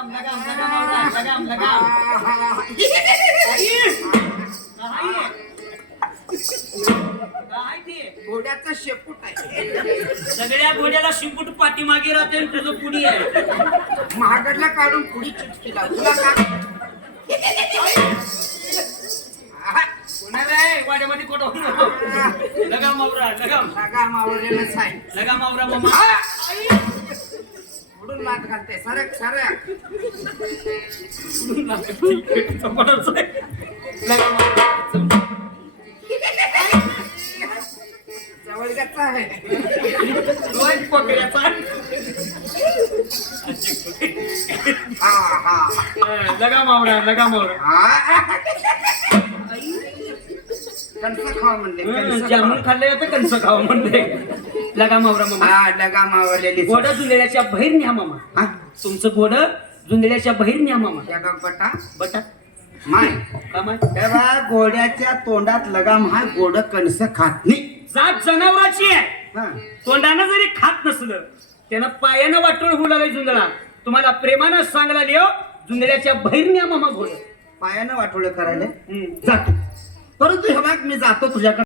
लगाम लगाम लगाम आवरा, लगाम लगाम काय ते घोड्याचा शेपूट आहे. सगळ्या घोड्याला शिंपूट पाठीमागे राहते आणि तुझं पुढी आहे. महागडला काढून पुढी चिटकीला तुला का कोणाला आहे वाड्यामध्ये कोण लगाम आवरा लगाम लगाम आवडलेलंच आहे. लगाम आवरा मामा. उडून लाट घालते सरक सरक. लगाम आवरा. जवळगाचा आहे. दोन पकड्याचा. हा लगाम आवरा लगाम आवरा. कणसं खावा म्हणले कणसं जामुन खावा. खाल्ले तर कंस खावं म्हणते. लगाम आवरा मामा. हा लगाम आवडलेली घोड जुंधळ्याच्या बाहेर न्या मामा. हा तुमचं घोड जुंधळ्याच्या बाहेर न्या मामा. त्या बघ बटा बटा माय का माय तेव्हा घोड्याच्या तोंडात लगाम हा घोड कणस खात नाही. जात जनावराची आहे. हा. तोंडानं जरी खात नसलं त्यानं पायानं वाटून होऊ लागेल जुंधळा. तुम्हाला प्रेमानं सांगला लिओ जुंधळ्याच्या बाहेर न्या मामा घोड. पायानं वाटोळं करायला हम्म. जातो परंतु हे बघ मी जातो तुझ्याकडे